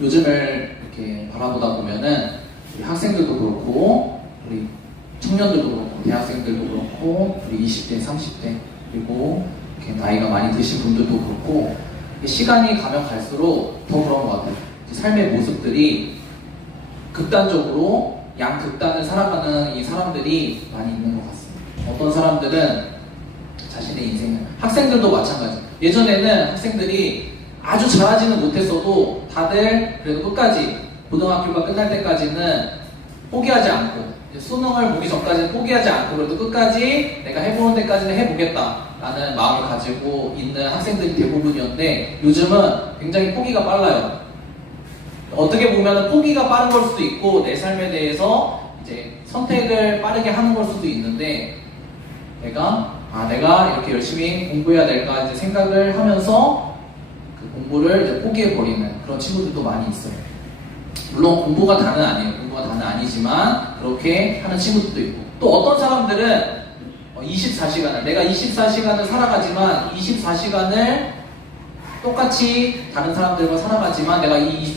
요즘을 이렇게 바라보다 보면은 우리 학생들도 그렇고 우리 청년들도 그렇고 대학생들도 그렇고 우리 20대, 30대 그리고 이렇게 나이가 많이 드신 분들도 그렇고 시간이 가면 갈수록 더 그런 것 같아요. 삶의 모습들이 극단적으로 양극단을 살아가는 이 사람들이 많이 있는 것 같습니다. 어떤 사람들은 자신의 인생을, 학생들도 마찬가지. 예전에는 학생들이 아주 잘하지는 못했어도 다들 그래도 끝까지 고등학교가 끝날 때까지는 포기하지 않고 수능을 보기 전까지는 포기하지 않고 그래도 끝까지 내가 해보는 데까지는 해보겠다 라는 마음을 가지고 있는 학생들이 대부분이었는데 요즘은 굉장히 포기가 빨라요. 어떻게 보면 포기가 빠른 걸 수도 있고 내 삶에 대해서 이제 선택을 빠르게 하는 걸 수도 있는데 내가 이렇게 열심히 공부해야 될까 이제 생각을 하면서 그 공부를 이제 포기해버리는 그런 친구들도 많이 있어요. 물론 공부가 다는 아니에요. 공부가 다는 아니지만 그렇게 하는 친구들도 있고 또 어떤 사람들은 24시간을 내가 24시간을 살아가지만 24시간을 똑같이 다른 사람들과 살아가지만 내가 이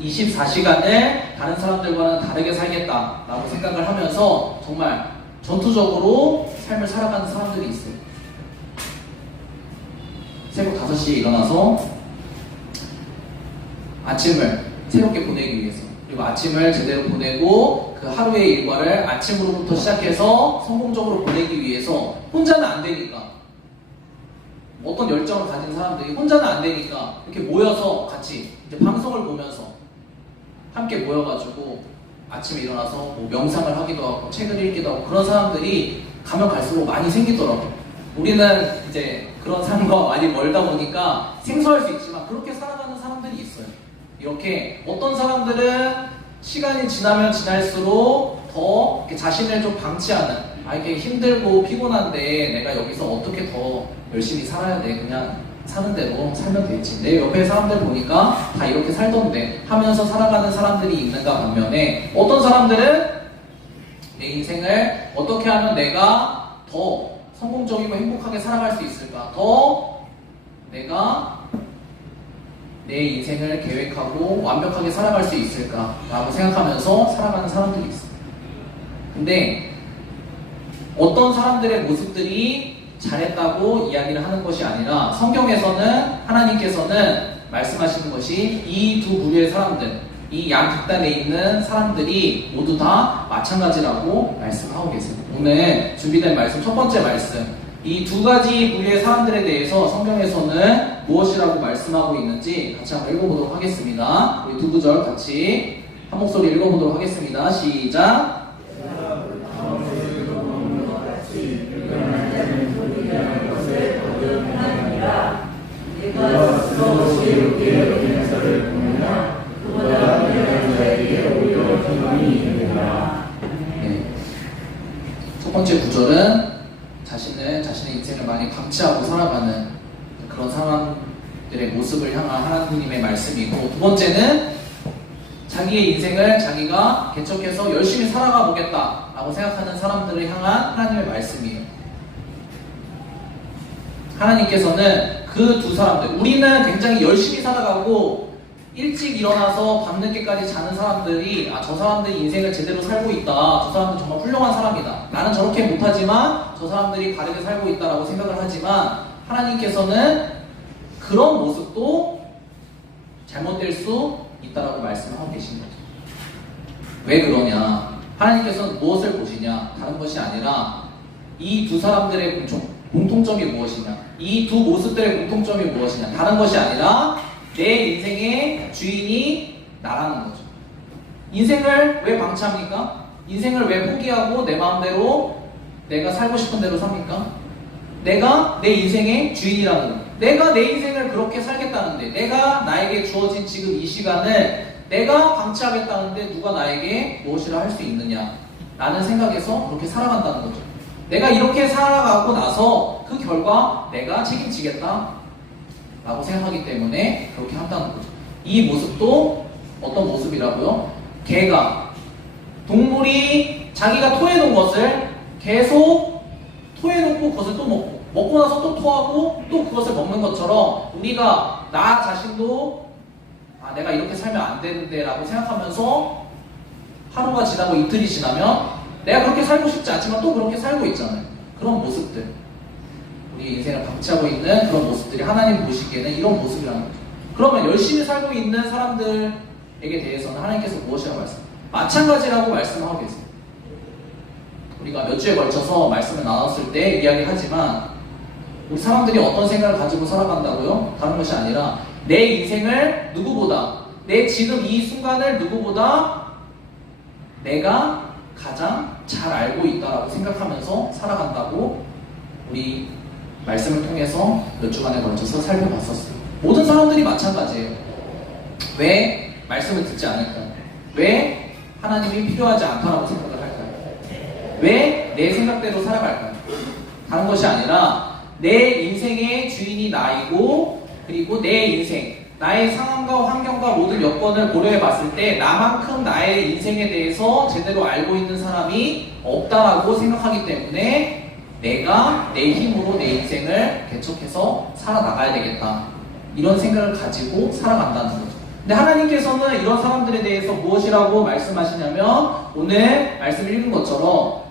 24시간을 다른 사람들과는 다르게 살겠다라고 생각을 하면서 정말 전투적으로 삶을 살아가는 사람들이 있어요. 새벽 5시에 일어나서 아침을 새롭게 보내기 위해서 그리고 아침을 제대로 보내고 그 하루의 일과를 아침으로부터 시작해서 성공적으로 보내기 위해서 혼자는 안 되니까 어떤 열정을 가진 사람들이 혼자는 안 되니까 이렇게 모여서 같이 이제 방송을 보면서 함께 모여가지고 아침에 일어나서 뭐 명상을 하기도 하고 책을 읽기도 하고 그런 사람들이 가면 갈수록 많이 생기더라고요. 우리는 이제 그런 삶과 많이 멀다 보니까 생소할 수 있지만 그렇게 살아가는 사람들이 있어요. 이렇게 어떤 사람들은 시간이 지나면 지날수록 더 이렇게 자신을 좀 방치하는 이렇게 힘들고 피곤한데 내가 여기서 어떻게 더 열심히 살아야 돼 그냥 사는 대로 살면 되지 내 옆에 사람들 보니까 다 이렇게 살던데 하면서 살아가는 사람들이 있는가 반면에 어떤 사람들은 내 인생을 어떻게 하면 내가 더 성공적이고 행복하게 살아갈 수 있을까 더 내가 내 인생을 계획하고 완벽하게 살아갈 수 있을까 라고 생각하면서 살아가는 사람들이 있어요. 근데 어떤 사람들의 모습들이 잘했다고 이야기를 하는 것이 아니라 성경에서는 하나님께서는 말씀하시는 것이 이 두 부류의 사람들 이 양극단에 있는 사람들이 모두 다 마찬가지라고 말씀하고 계세요. 오늘 준비된 말씀 첫 번째 말씀 이 두 가지 부류의 사람들에 대해서 성경에서는 무엇이라고 말씀하고 있는지 같이 한번 읽어보도록 하겠습니다. 우리 두 구절 같이 한 목소리 읽어보도록 하겠습니다. 시작. 첫 번째 구절은 자신의 인생을 많이 방치하고 살아가는 그런 사람들의 모습을 향한 하나님의 말씀이고 두 번째는 자기의 인생을 자기가 개척해서 열심히 살아가 보겠다라고 생각하는 사람들을 향한 하나님의 말씀이에요. 하나님께서는 그 두 사람들 우리는 굉장히 열심히 살아가고 일찍 일어나서 밤늦게까지 자는 사람들이 저 사람들이 인생을 제대로 살고 있다 저 사람들 정말 훌륭한 사람이다 나는 저렇게 못하지만 저 사람들이 바르게 살고 있다라고 생각을 하지만 하나님께서는 그런 모습도 잘못될 수 있다라고 말씀하고 계신 거죠. 왜 그러냐 하나님께서는 무엇을 보시냐 다른 것이 아니라 이 두 사람들의 공통점이 무엇이냐 이 두 모습들의 공통점이 무엇이냐 다른 것이 아니라 내 인생의 주인이 나라는 거죠. 인생을 왜 방치합니까? 인생을 왜 포기하고 내 마음대로 내가 살고 싶은 대로 삽니까? 내가 내 인생의 주인이라는 거예요. 내가 내 인생을 그렇게 살겠다는데 내가 나에게 주어진 지금 이 시간을 내가 방치하겠다는데 누가 나에게 무엇이라 할 수 있느냐 라는 생각에서 그렇게 살아간다는 거죠. 내가 이렇게 살아가고 나서 그 결과 내가 책임지겠다 라고 생각하기 때문에 그렇게 한다는 거죠. 이 모습도 어떤 모습이라고요? 개가 동물이 자기가 토해놓은 것을 계속 토해놓고 그것을 또 먹고 나서 또 토하고 또 그것을 먹는 것처럼 우리가 나 자신도 아, 내가 이렇게 살면 안 되는데 라고 생각하면서 하루가 지나고 이틀이 지나면 내가 그렇게 살고 싶지 않지만 또 그렇게 살고 있잖아요. 그런 모습들, 우리 인생을 방치하고 있는 그런 모습들이 하나님 보시기에는 이런 모습이라는 거죠. 그러면 열심히 살고 있는 사람들에게 대해서는 하나님께서 무엇이라고 마찬가지라고 말씀하고 계세요. 우리가 몇 주에 걸쳐서 말씀을 나눴을 때 이야기하지만 우리 사람들이 어떤 생각을 가지고 살아간다고요? 다른 것이 아니라 내 인생을 누구보다, 내 지금 이 순간을 누구보다 내가 가장 잘 알고 있다라고 생각하면서 살아간다고 우리 말씀을 통해서 몇 주간에 걸쳐서 살펴봤었어요. 모든 사람들이 마찬가지예요. 왜 말씀을 듣지 않을까요? 왜 하나님이 필요하지 않다라고 생각을 할까요? 왜 내 생각대로 살아갈까요? 다른 것이 아니라 내 인생의 주인이 나이고, 그리고 내 인생, 나의 상황과 환경과 모든 여건을 고려해 봤을 때 나만큼 나의 인생에 대해서 제대로 알고 있는 사람이 없다라고 생각하기 때문에 내가 내 힘으로 내 인생을 개척해서 살아나가야 되겠다, 이런 생각을 가지고 살아간다는 거죠. 근데 하나님께서는 이런 사람들에 대해서 무엇이라고 말씀하시냐면, 오늘 말씀 읽은 것처럼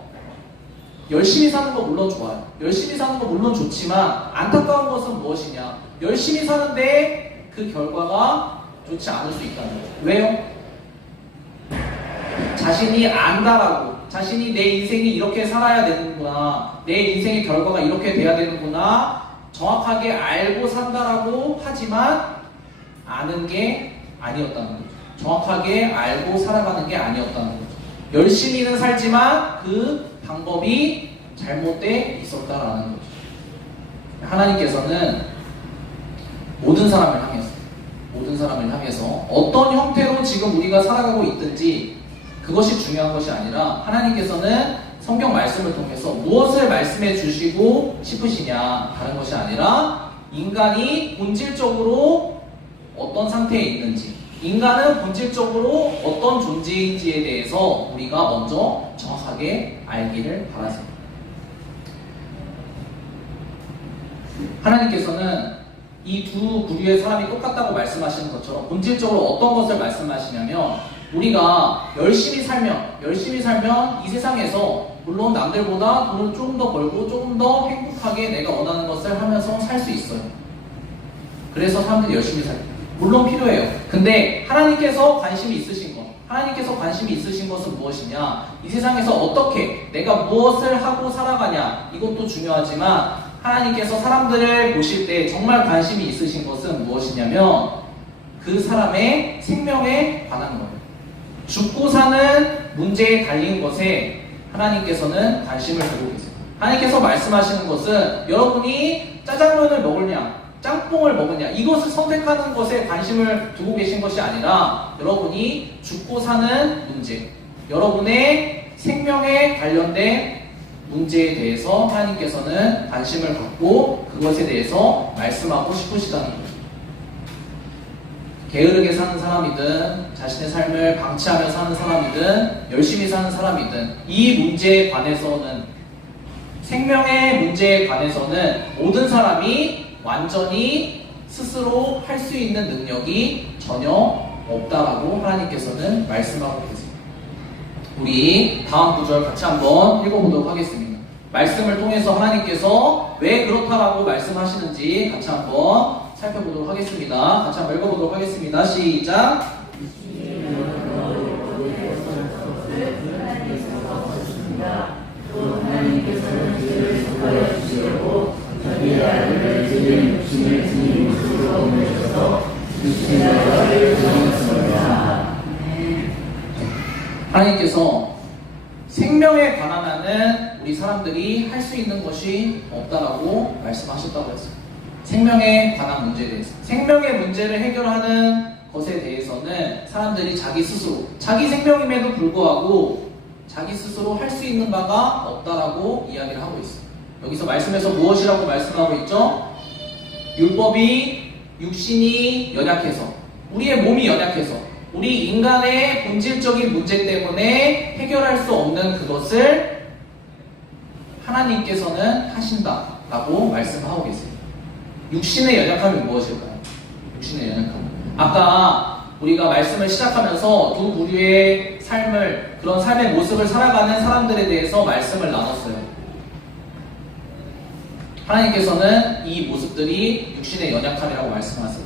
열심히 사는 거 물론 좋아요. 열심히 사는 거 물론 좋지만 안타까운 것은 무엇이냐? 열심히 사는데 그 결과가 좋지 않을 수 있다는 거죠. 왜요? 자신이 안다라고, 자신이 내 인생이 이렇게 살아야 되는구나, 내 인생의 결과가 이렇게 돼야 되는구나, 정확하게 알고 산다라고 하지만 아는 게 아니었다는 거죠. 정확하게 알고 살아가는 게 아니었다는 거죠. 열심히는 살지만 그 방법이 잘못돼 있었다라는 거죠. 하나님께서는 모든 사람을 향해서 어떤 형태로 지금 우리가 살아가고 있든지 그것이 중요한 것이 아니라, 하나님께서는 성경 말씀을 통해서 무엇을 말씀해 주시고 싶으시냐, 다른 것이 아니라 인간이 본질적으로 어떤 상태에 있는지, 인간은 본질적으로 어떤 존재인지에 대해서 우리가 먼저 정확하게 알기를 바라세요. 하나님께서는 이 두 부류의 사람이 똑같다고 말씀하시는 것처럼 본질적으로 어떤 것을 말씀하시냐면, 우리가 열심히 살면 이 세상에서 물론 남들보다 돈을 조금 더 벌고 조금 더 행복하게 내가 원하는 것을 하면서 살 수 있어요. 그래서 사람들이 열심히 살고 물론 필요해요. 근데 하나님께서 관심이 있으신 것은 무엇이냐? 이 세상에서 어떻게 내가 무엇을 하고 살아가냐, 이것도 중요하지만 하나님께서 사람들을 보실 때 정말 관심이 있으신 것은 무엇이냐면 그 사람의 생명에 관한 거예요. 죽고 사는 문제에 달린 것에 하나님께서는 관심을 두고 계세요. 하나님께서 말씀하시는 것은 여러분이 짜장면을 먹으냐, 짬뽕을 먹으냐, 이것을 선택하는 것에 관심을 두고 계신 것이 아니라 여러분이 죽고 사는 문제, 여러분의 생명에 관련된 문제에 대해서 하나님께서는 관심을 갖고 그것에 대해서 말씀하고 싶으시다는 거죠. 게으르게 사는 사람이든 자신의 삶을 방치하며 사는 사람이든 열심히 사는 사람이든 이 문제에 관해서는, 생명의 문제에 관해서는 모든 사람이 완전히 스스로 할 수 있는 능력이 전혀 없다라고 하나님께서는 말씀하고 계세요. 우리 다음 구절 같이 한번 읽어보도록 하겠습니다. 말씀을 통해서 하나님께서 왜 그렇다라고 말씀하시는지 같이 한번 살펴보도록 하겠습니다. 같이 한번 읽어보도록 하겠습니다. 시작! 하나님께서 생명에 관한 한은 우리 사람들이 할 수 있는 것이 없다라고 말씀하셨다고 했어요. 생명에 관한 문제에 대해서, 생명의 문제를 해결하는 것에 대해서는 사람들이 자기 스스로, 자기 생명임에도 불구하고 자기 스스로 할 수 있는 바가 없다라고 이야기를 하고 있어요. 여기서 말씀에서 무엇이라고 말씀하고 있죠? 율법이, 육신이 연약해서, 우리의 몸이 연약해서, 우리 인간의 본질적인 문제 때문에 해결할 수 없는 그것을 하나님께서는 하신다라고 말씀하고 계세요. 육신의 연약함이 무엇일까요? 육신의 연약함. 아까 우리가 말씀을 시작하면서 두 부류의 그런 삶의 모습을 살아가는 사람들에 대해서 말씀을 나눴어요. 하나님께서는 이 모습들이 육신의 연약함이라고 말씀하세요.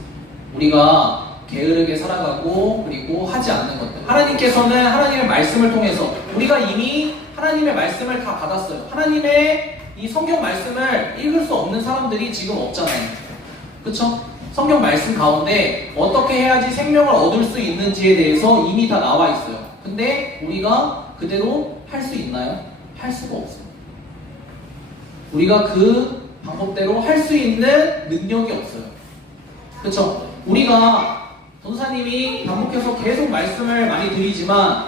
우리가 게으르게 살아가고 그리고 하지 않는 것들. 하나님께서는 하나님의 말씀을 통해서 우리가 이미 하나님의 말씀을 다 받았어요. 하나님의 이 성경 말씀을 읽을 수 없는 사람들이 지금 없잖아요. 그쵸? 성경 말씀 가운데 어떻게 해야지 생명을 얻을 수 있는지에 대해서 이미 다 나와 있어요. 근데 우리가 그대로 할 수 있나요? 할 수가 없어요. 우리가 그 방법대로 할 수 있는 능력이 없어요. 그쵸? 우리가 전도사님이 반복해서 계속 말씀을 많이 드리지만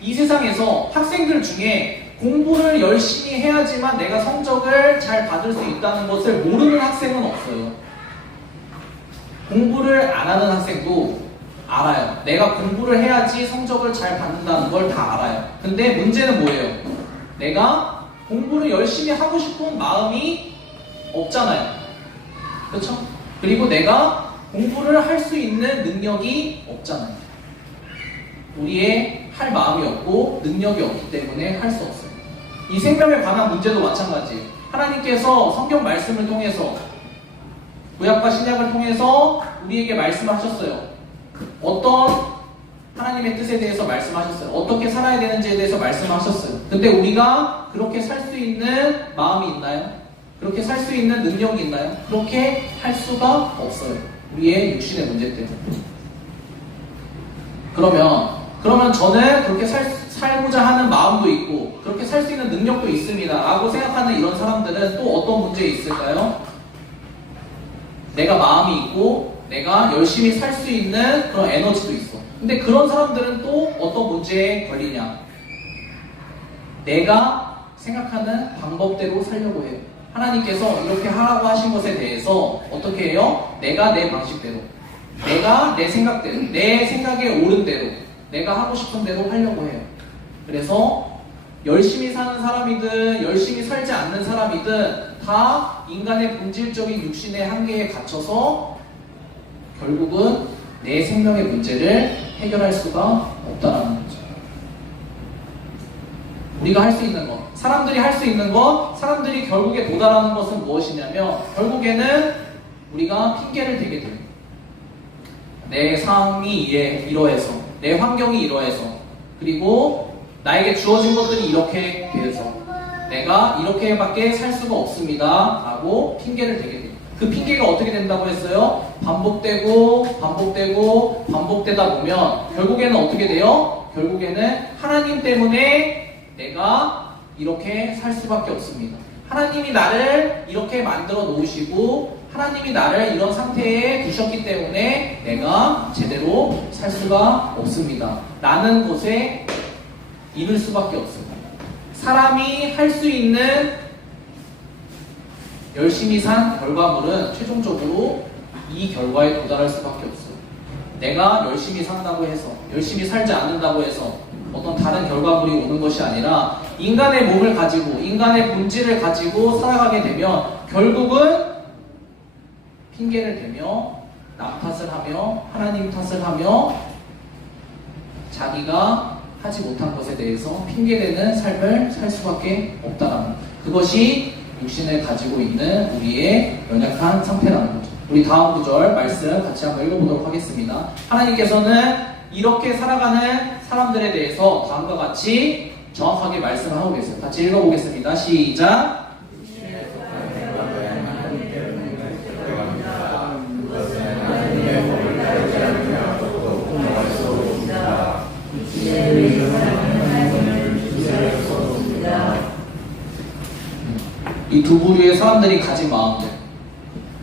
이 세상에서 학생들 중에 공부를 열심히 해야지만 내가 성적을 잘 받을 수 있다는 것을 모르는 학생은 없어요. 공부를 안 하는 학생도 알아요. 내가 공부를 해야지 성적을 잘 받는다는 걸 다 알아요. 근데 문제는 뭐예요? 내가 공부를 열심히 하고 싶은 마음이 없잖아요. 그렇죠? 그리고 내가 공부를 할 수 있는 능력이 없잖아요. 우리의 할 마음이 없고 능력이 없기 때문에 할 수 없어요. 이 생명에 관한 문제도 마찬가지예요. 하나님께서 성경 말씀을 통해서 구약과 신약을 통해서 우리에게 말씀을 하셨어요. 어떤 하나님의 뜻에 대해서 말씀하셨어요. 어떻게 살아야 되는지에 대해서 말씀하셨어요. 근데 우리가 그렇게 살 수 있는 마음이 있나요? 그렇게 살 수 있는 능력이 있나요? 그렇게 할 수가 없어요. 우리의 육신의 문제 때문에. 그러면 저는 그렇게 살고자 하는 마음도 있고 그렇게 살 수 있는 능력도 있습니다 라고 생각하는 이런 사람들은 또 어떤 문제에 있을까요? 내가 마음이 있고 내가 열심히 살 수 있는 그런 에너지도 있어. 근데 그런 사람들은 또 어떤 문제에 걸리냐? 내가 생각하는 방법대로 살려고 해요. 하나님께서 이렇게 하라고 하신 것에 대해서 어떻게 해요? 내가 내 방식대로, 내가 내 생각대로, 내 생각에 옳은 대로, 내가 하고 싶은 대로 하려고 해요. 그래서 열심히 사는 사람이든 열심히 살지 않는 사람이든 다 인간의 본질적인 육신의 한계에 갇혀서 결국은 내 생명의 문제를 해결할 수가 없다는 거죠. 우리가 할 수 있는 것, 사람들이 할 수 있는 것, 사람들이 결국에 도달하는 것은 무엇이냐면 결국에는 우리가 핑계를 대게 됩니다. 내 상황이 이러해서, 내 환경이 이러해서, 그리고 나에게 주어진 것들이 이렇게 돼서 내가 이렇게밖에 살 수가 없습니다 라고 핑계를 대게 돼요. 그 핑계가 어떻게 된다고 했어요? 반복되다 보면 결국에는 어떻게 돼요? 결국에는 하나님 때문에 내가 이렇게 살 수밖에 없습니다. 하나님이 나를 이렇게 만들어 놓으시고 하나님이 나를 이런 상태에 두셨기 때문에 내가 제대로 살 수가 없습니다 라는 것에 이를 수밖에 없습니다. 사람이 할 수 있는 열심히 산 결과물은 최종적으로 이 결과에 도달할 수밖에 없어요. 내가 열심히 산다고 해서, 열심히 살지 않는다고 해서 어떤 다른 결과물이 오는 것이 아니라 인간의 몸을 가지고, 인간의 본질을 가지고 살아가게 되면 결국은 핑계를 대며 남 탓을 하며 하나님 탓을 하며 자기가 하지 못한 것에 대해서 핑계대는 삶을 살 수밖에 없다라는 것. 그것이 육신을 가지고 있는 우리의 연약한 상태라는 거죠. 우리 다음 구절 말씀 같이 한번 읽어보도록 하겠습니다. 하나님께서는 이렇게 살아가는 사람들에 대해서 다음과 같이 정확하게 말씀을 하고 계세요. 같이 읽어보겠습니다. 시작! 이 두 부류의 사람들이 가진 마음들,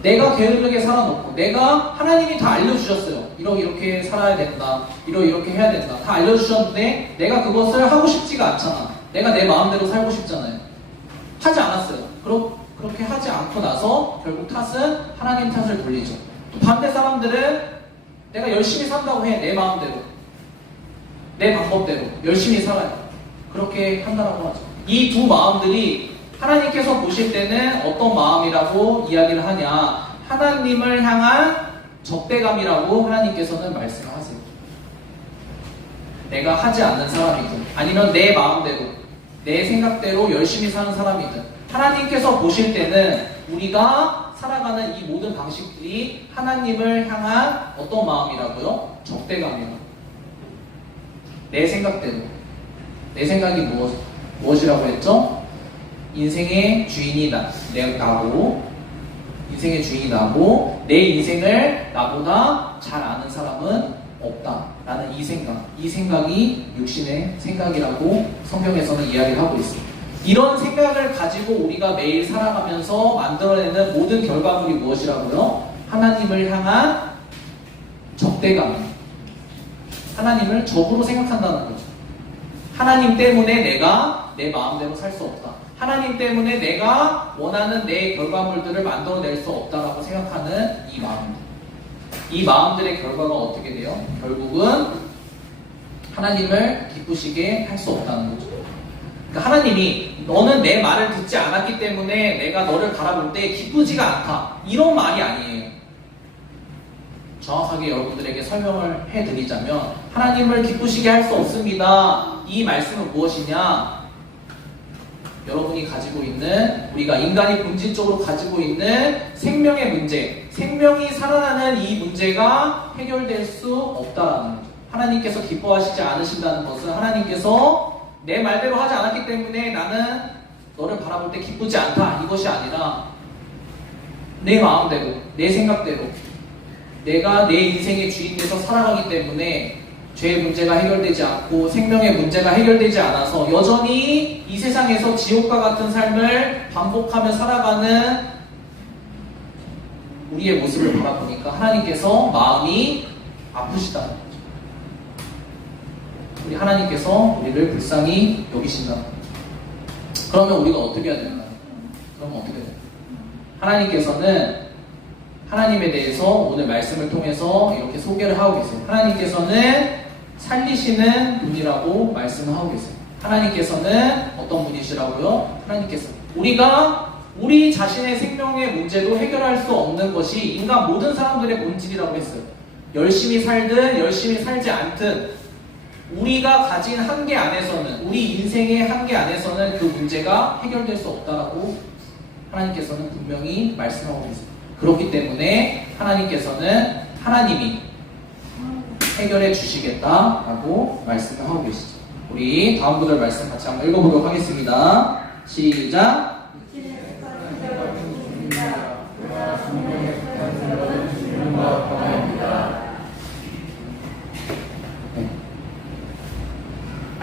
내가 게으르게 살아놓고 내가 하나님이 다 알려주셨어요. 이렇게 살아야 된다, 이렇게 해야 된다, 다 알려주셨는데 내가 그것을 하고 싶지가 않잖아. 내가 내 마음대로 살고 싶잖아요. 하지 않았어요. 그렇게 하지 않고 나서 결국 탓은 하나님 탓을 돌리죠. 또 반대 사람들은 내가 열심히 산다고 해. 내 마음대로, 내 방법대로 열심히 살아요. 그렇게 한다라고 하죠. 이 두 마음들이 하나님께서 보실 때는 어떤 마음이라고 이야기를 하냐? 하나님을 향한 적대감이라고 하나님께서는 말씀하세요. 내가 하지 않는 사람이든 아니면 내 마음대로 내 생각대로 열심히 사는 사람이든 하나님께서 보실 때는 우리가 살아가는 이 모든 방식들이 하나님을 향한 어떤 마음이라고요? 적대감이요. 내 생각대로. 내 생각이 무엇이라고 했죠? 인생의 주인이 나고 인생의 주인이 나고 내 인생을 나보다 잘 아는 사람은 없다라는 이 생각이 육신의 생각이라고 성경에서는 이야기를 하고 있습니다. 이런 생각을 가지고 우리가 매일 살아가면서 만들어내는 모든 결과물이 무엇이라고요? 하나님을 향한 적대감. 하나님을 적으로 생각한다는 거죠. 하나님 때문에 내가 내 마음대로 살 수 없다. 하나님 때문에 내가 원하는 내 결과물들을 만들어낼 수 없다라고 생각하는 이 마음들. 이 마음들의 결과가 어떻게 돼요? 결국은 하나님을 기쁘시게 할 수 없다는 거죠. 그러니까 하나님이 너는 내 말을 듣지 않았기 때문에 내가 너를 바라볼 때 기쁘지가 않다. 이런 말이 아니에요. 정확하게 여러분들에게 설명을 해드리자면 하나님을 기쁘시게 할 수 없습니다. 이 말씀은 무엇이냐? 여러분이 가지고 있는 우리가 인간이 본질적으로 가지고 있는 생명의 문제, 생명이 살아나는 이 문제가 해결될 수 없다라는 거죠. 하나님께서 기뻐하시지 않으신다는 것은 하나님께서 내 말대로 하지 않았기 때문에 나는 너를 바라볼 때 기쁘지 않다 이것이 아니라 내 마음대로 내 생각대로 내가 내 인생의 주인 돼서 살아가기 때문에 죄의 문제가 해결되지 않고 생명의 문제가 해결되지 않아서 여전히 이 세상에서 지옥과 같은 삶을 반복하며 살아가는 우리의 모습을 바라보니까 하나님께서 마음이 아프시다는 거죠. 우리 하나님께서 우리를 불쌍히 여기신다. 그러면 우리가 어떻게 해야 되나? 그러면 어떻게 해야 되나? 하나님께서는 하나님에 대해서 오늘 말씀을 통해서 이렇게 소개를 하고 계세요. 하나님께서는 살리시는 분이라고 말씀을 하고 계세요. 하나님께서는 어떤 분이시라고요? 하나님께서 우리가 우리 자신의 생명의 문제도 해결할 수 없는 것이 인간 모든 사람들의 본질이라고 했어요. 열심히 살든 열심히 살지 않든 우리가 가진 한계 안에서는 우리 인생의 한계 안에서는 그 문제가 해결될 수 없다라고 하나님께서는 분명히 말씀하고 계세요. 그렇기 때문에 하나님께서는 하나님이 해결해 주시겠다라고 말씀을 하고 계시죠. 우리 다음 구절 말씀 같이 한번 읽어보도록 하겠습니다. 시작.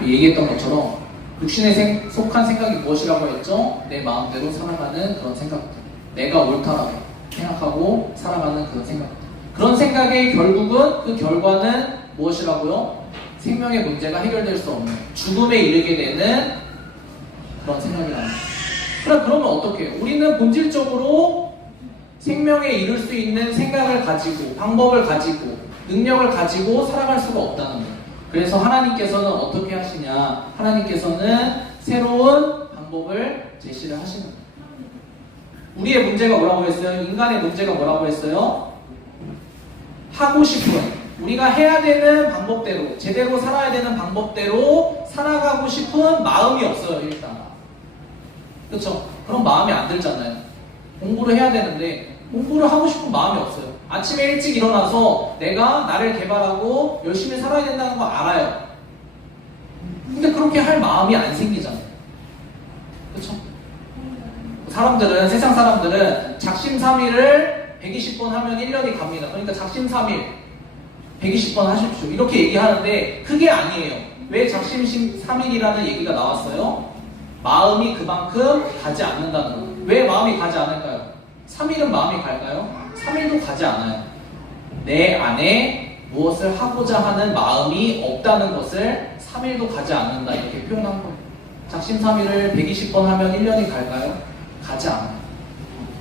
얘기했던 것처럼 육신에 속한 생각이 무엇이라고 했죠? 내 마음대로 살아가는 그런 생각들, 내가 옳다라고 생각하고 살아가는 그런 생각들, 그런 생각의 결국은 그 결과는 무엇이라고요? 생명의 문제가 해결될 수 없는 죽음에 이르게 되는 그런 생각이라는 거예요. 그러면 어떻게 해요? 우리는 본질적으로 생명에 이룰 수 있는 생각을 가지고 방법을 가지고 능력을 가지고 살아갈 수가 없다는 거예요. 그래서 하나님께서는 어떻게 하시냐? 하나님께서는 새로운 방법을 제시를 하시는 거예요. 우리의 문제가 뭐라고 했어요? 인간의 문제가 뭐라고 했어요? 하고 싶은, 우리가 해야 되는 방법대로, 제대로 살아야 되는 방법대로 살아가고 싶은 마음이 없어요, 일단. 그렇죠? 그럼 마음이 안 들잖아요. 공부를 해야 되는데 공부를 하고 싶은 마음이 없어요. 아침에 일찍 일어나서 내가 나를 개발하고 열심히 살아야 된다는 거 알아요. 근데 그렇게 할 마음이 안 생기잖아요. 그렇죠? 사람들은, 세상 사람들은 작심삼일을 120번 하면 1년이 갑니다. 그러니까 작심삼일 120번 하십시오. 이렇게 얘기하는데 그게 아니에요. 왜 작심삼일이라는 얘기가 나왔어요? 마음이 그만큼 가지 않는다는 거예요. 왜 마음이 가지 않을까요? 3일은 마음이 갈까요? 3일도 가지 않아요. 내 안에 무엇을 하고자 하는 마음이 없다는 것을 3일도 가지 않는다 이렇게 표현한 거예요. 작심삼일을 120번 하면 1년이 갈까요? 가지 않아요.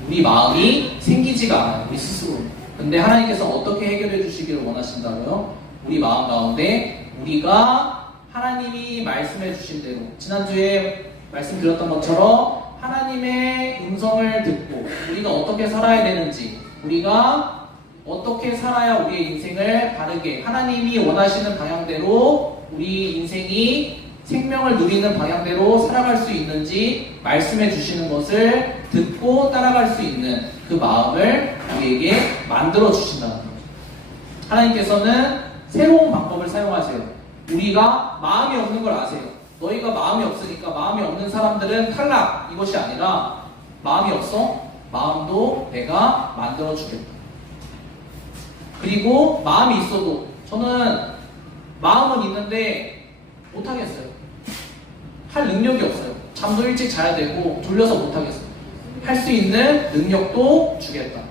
우리 마음이 생기지가 않아요. 우리 스스로. 근데 하나님께서 어떻게 해결해 주시기를 원하신다고요? 우리 마음 가운데 우리가 하나님이 말씀해 주신 대로, 지난주에 말씀드렸던 것처럼 하나님의 음성을 듣고 우리가 어떻게 살아야 되는지, 우리가 어떻게 살아야 우리의 인생을 바르게 하나님이 원하시는 방향대로 우리 인생이 생명을 누리는 방향대로 살아갈 수 있는지 말씀해 주시는 것을 듣고 따라갈 수 있는 그 마음을 우리에게 만들어 주신다는 거죠. 하나님께서는 새로운 방법을 사용하세요. 우리가 마음이 없는 걸 아세요. 너희가 마음이 없으니까 마음이 없는 사람들은 탈락, 이것이 아니라 마음이 없어? 마음도 내가 만들어 주겠다. 그리고 마음이 있어도 저는 마음은 있는데 못하겠어요. 할 능력이 없어요. 잠도 일찍 자야 되고 졸려서 못하겠어요. 할 수 있는 능력도 주겠다.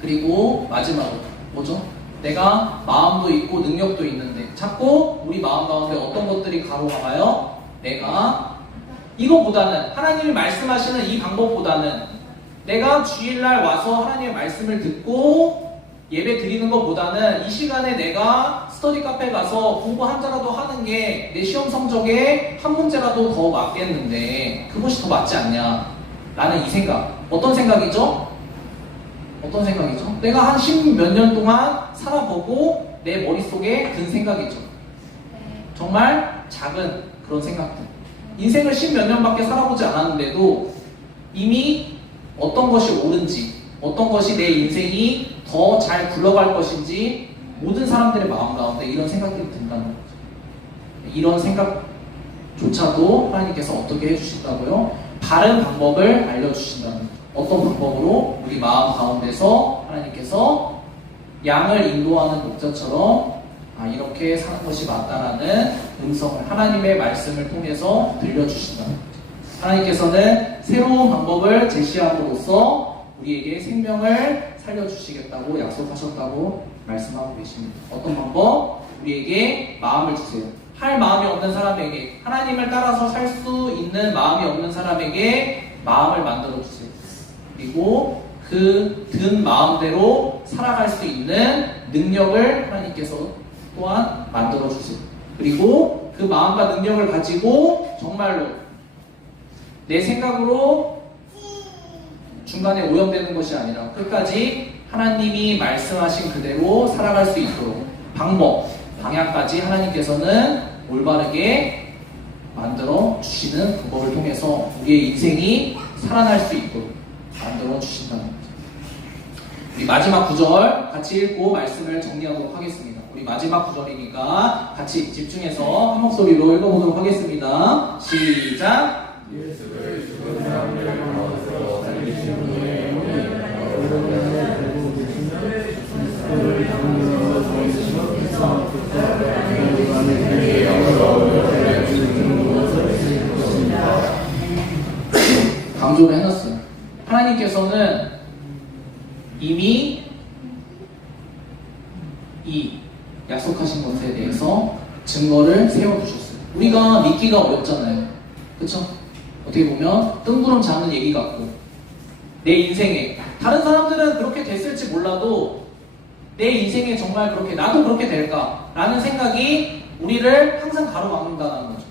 그리고 마지막으로 뭐죠? 내가 마음도 있고 능력도 있는데 자꾸 우리 마음 가운데 어떤 것들이 가로막아요? 내가 이거보다는 하나님이 말씀하시는 이 방법보다는 내가 주일날 와서 하나님의 말씀을 듣고 예배 드리는 것보다는 이 시간에 내가 스터디 카페 가서 공부 한자라도 하는 게 내 시험 성적에 한 문제라도 더 맞겠는데 그것이 더 맞지 않냐 라는 이 생각. 어떤 생각이죠? 어떤 생각이죠? 내가 한 10몇 년 동안 살아보고 내 머릿속에 든 생각이죠. 정말 작은 그런 생각들. 인생을 10몇 년밖에 살아보지 않았는데도 이미 어떤 것이 옳은지, 어떤 것이 내 인생이 더 잘 굴러갈 것인지 모든 사람들의 마음 가운데 이런 생각들이 든다는 거죠. 이런 생각조차도 하나님께서 어떻게 해주신다고요? 바른 방법을 알려주신다는 거죠. 어떤 방법으로? 우리 마음 가운데서 하나님께서 양을 인도하는 목자처럼 이렇게 사는 것이 맞다라는 음성을 하나님의 말씀을 통해서 들려주신다는 거죠. 하나님께서는 새로운 방법을 제시함으로써 우리에게 생명을 살려주시겠다고 약속하셨다고 말씀하고 계십니다. 어떤 방법? 우리에게 마음을 주세요. 할 마음이 없는 사람에게, 하나님을 따라서 살 수 있는 마음이 없는 사람에게 마음을 만들어 주세요. 그리고 그 든 마음대로 살아갈 수 있는 능력을 하나님께서 또한 만들어 주세요. 그리고 그 마음과 능력을 가지고 정말로 내 생각으로 중간에 오염되는 것이 아니라 끝까지 하나님이 말씀하신 그대로 살아갈 수 있도록 방법, 방향까지 하나님께서는 올바르게 만들어 주시는 방법을 통해서 우리의 인생이 살아날 수 있도록 만들어 주신다는 거죠. 우리 마지막 구절 같이 읽고 말씀을 정리하도록 하겠습니다. 우리 마지막 구절이니까 같이 집중해서 한 목소리로 읽어보도록 하겠습니다. 시작! 예수를 죽은 사람들을 가운데서 살리신 분의 강조를 해놨어요. 하나님께서는 이미 이 약속하신 것에 대해서 증거를 세워두셨어요. 우리가 믿기가 어렵잖아요. 그쵸? 어떻게 보면 뜬구름 잡는 얘기 같고 내 인생에 다른 사람들은 그렇게 됐을지 몰라도 내 인생에 정말 그렇게 나도 그렇게 될까? 라는 생각이 우리를 항상 가로막는다는 거죠.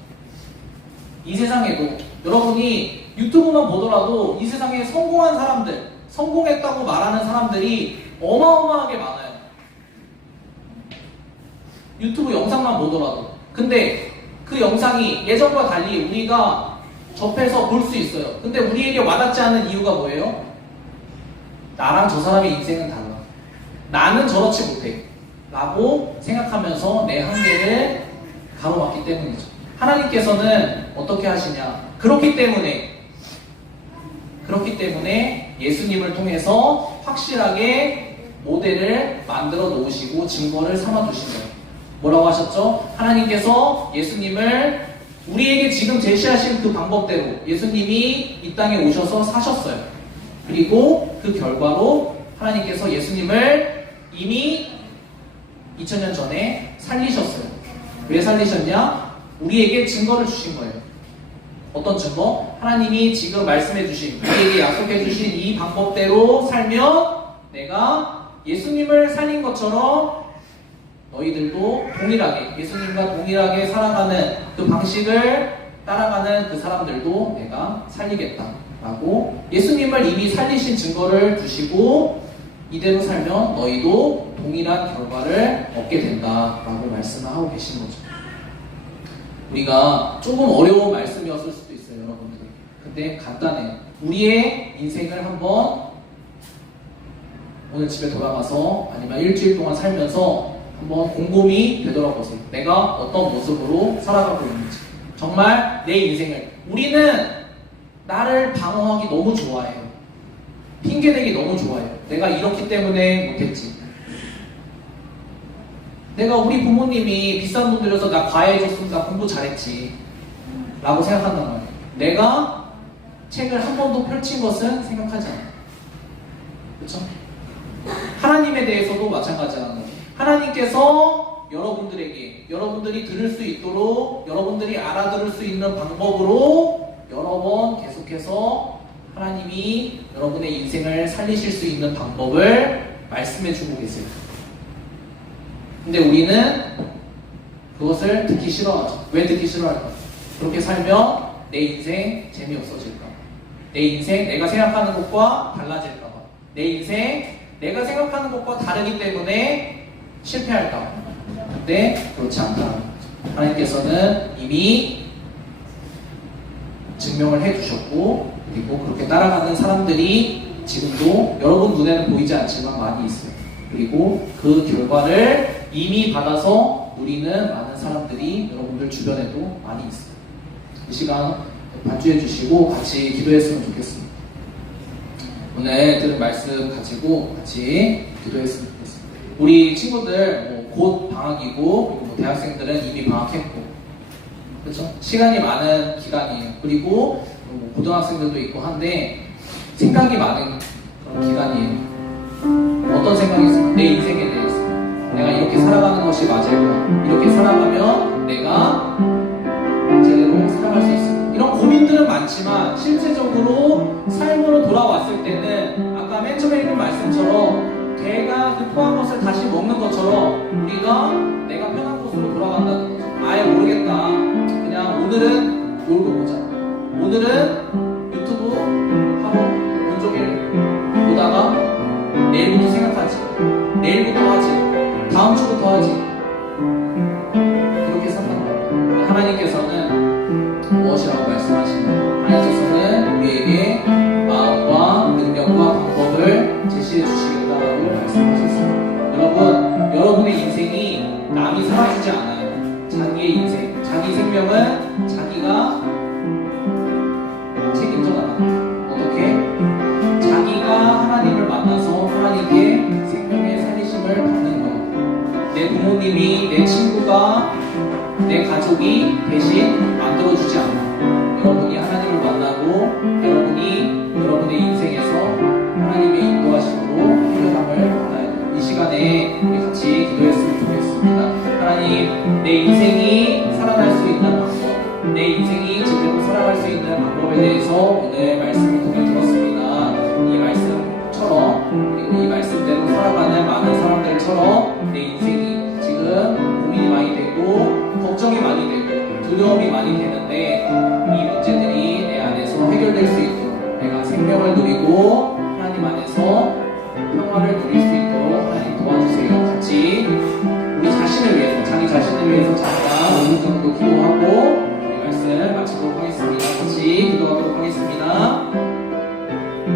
이 세상에도 여러분이 유튜브만 보더라도 이 세상에 성공한 사람들, 성공했다고 말하는 사람들이 어마어마하게 많아요. 유튜브 영상만 보더라도. 근데 그 영상이 예전과 달리 우리가 접해서 볼 수 있어요. 근데 우리에게 와닿지 않는 이유가 뭐예요? 나랑 저 사람의 인생은 달라. 나는 저렇지 못해. 라고 생각하면서 내 한계를 가로막기 때문이죠. 하나님께서는 어떻게 하시냐? 그렇기 때문에 예수님을 통해서 확실하게 모델을 만들어 놓으시고 증거를 삼아 두신 거예요. 뭐라고 하셨죠? 하나님께서 예수님을 우리에게 지금 제시하신 그 방법대로 예수님이 이 땅에 오셔서 사셨어요. 그리고 그 결과로 하나님께서 예수님을 이미 2000년 전에 살리셨어요. 왜 살리셨냐? 우리에게 증거를 주신 거예요. 어떤 증거? 하나님이 지금 말씀해 주신, 우리에게 약속해 주신 이 방법대로 살면 내가 예수님을 살린 것처럼 너희들도 동일하게, 예수님과 동일하게 살아가는 그 방식을 따라가는 그 사람들도 내가 살리겠다 라고 예수님을 이미 살리신 증거를 주시고 이대로 살면 너희도 동일한 결과를 얻게 된다라고 말씀을 하고 계시는 거죠. 우리가 조금 어려운 말씀이었을 수도 있어요, 여러분들. 근데 간단해요. 우리의 인생을 한번 오늘 집에 돌아가서 아니면 일주일 동안 살면서 한번 곰곰이 되돌아보세요. 내가 어떤 모습으로 살아가고 있는지. 정말 내 인생을. 우리는 나를 방어하기 너무 좋아해요. 핑계대기 너무 좋아해요. 내가 이렇기 때문에 못했지. 내가 우리 부모님이 비싼 돈 들여서 나 과외해줬으니까 공부 잘했지 라고 생각한단 말이에요. 내가 책을 한 번도 펼친 것은 생각하지 않아요. 그렇죠? 하나님에 대해서도 마찬가지라는 거예요. 하나님께서 여러분들에게 여러분들이 들을 수 있도록 여러분들이 알아들을 수 있는 방법으로 여러 번 계속해서 하나님이 여러분의 인생을 살리실 수 있는 방법을 말씀해 주고 계세요. 근데 우리는 그것을 듣기 싫어하죠. 왜 듣기 싫어할까? 그렇게 살면 내 인생 재미없어질까? 내 인생 내가 생각하는 것과 달라질까 봐. 내 인생 내가 생각하는 것과 다르기 때문에 실패할까 봐. 근데 그렇지 않다. 하나님께서는 이미 증명을 해주셨고, 그리고 그렇게 따라가는 사람들이 지금도 여러분 눈에는 보이지 않지만 많이 있어요. 그리고 그 결과를 이미 받아서 누리는 많은 사람들이 여러분들 주변에도 많이 있어요. 이 시간 반주해 주시고 같이 기도했으면 좋겠습니다. 오늘 들은 말씀 가지고 같이 기도했으면 좋겠습니다. 우리 친구들 곧 방학이고, 그리고 대학생들은 이미 방학했고, 그렇죠? 시간이 많은 기간이에요. 그리고 고등학생들도 있고 한데 생각이 많은 그런 기간이에요. 어떤 생각이 있어요? 내 인생에 대해서 내가 이렇게 살아가는 것이 맞을까? 이렇게 살아가면 내가 제대로 살아갈 수 있을까? 이런 고민들은 많지만 실제적으로 삶으로 돌아왔을 때는 아까 맨 처음에 읽은 말씀처럼 개가 그 토한 것을 다시 먹는 것처럼 우리가 내가 편한 곳으로 돌아간다는 거죠. 아예 모르겠다. 그냥 오늘은 놀고 보자. 오늘은 유튜브 하고 온종일 보다가 내일부터 생각하지. 내일부터 하지. 다음 주부터 하지. 이렇게 산단 말이에요. 하나님께서는 무엇이라고 말씀하시나요? 하나님께서는 우리에게 마음과 능력과 방법을 제시해 주시겠다라고 말씀하셨습니다. 여러분, 여러분의 인생이 남이 살아주지 않아요. 자기의 인생, 자기 생명은 자기가 책임져 나갑니다. 어떻게? 자기가 하나님을 만나서 하나님께 생명의 살리심을 받는 거예요. 내 부모님이, 내 친구가, 내 가족이 대신 만들어주지 않아요. 여러분이 하나님을 만나고 여러분이 여러분의 인생에서 하나님의 인도하심으로 해결함을 받아야 돼요. 이 시간에 우리 같이 기도했으면 좋겠습니다. 하나님, 내 인생이 살아날 수 있는 방법, 내 인생이 제대로 살아갈 수 있는 방법에 대해서 오늘 말씀을 통해 들었습니다. 이 말씀처럼, 그리고 이 말씀대로 살아가는 많은 사람들처럼 내 인생이 지금 고민이 많이 되고 걱정이 많이 되고 두려움이 많이 되는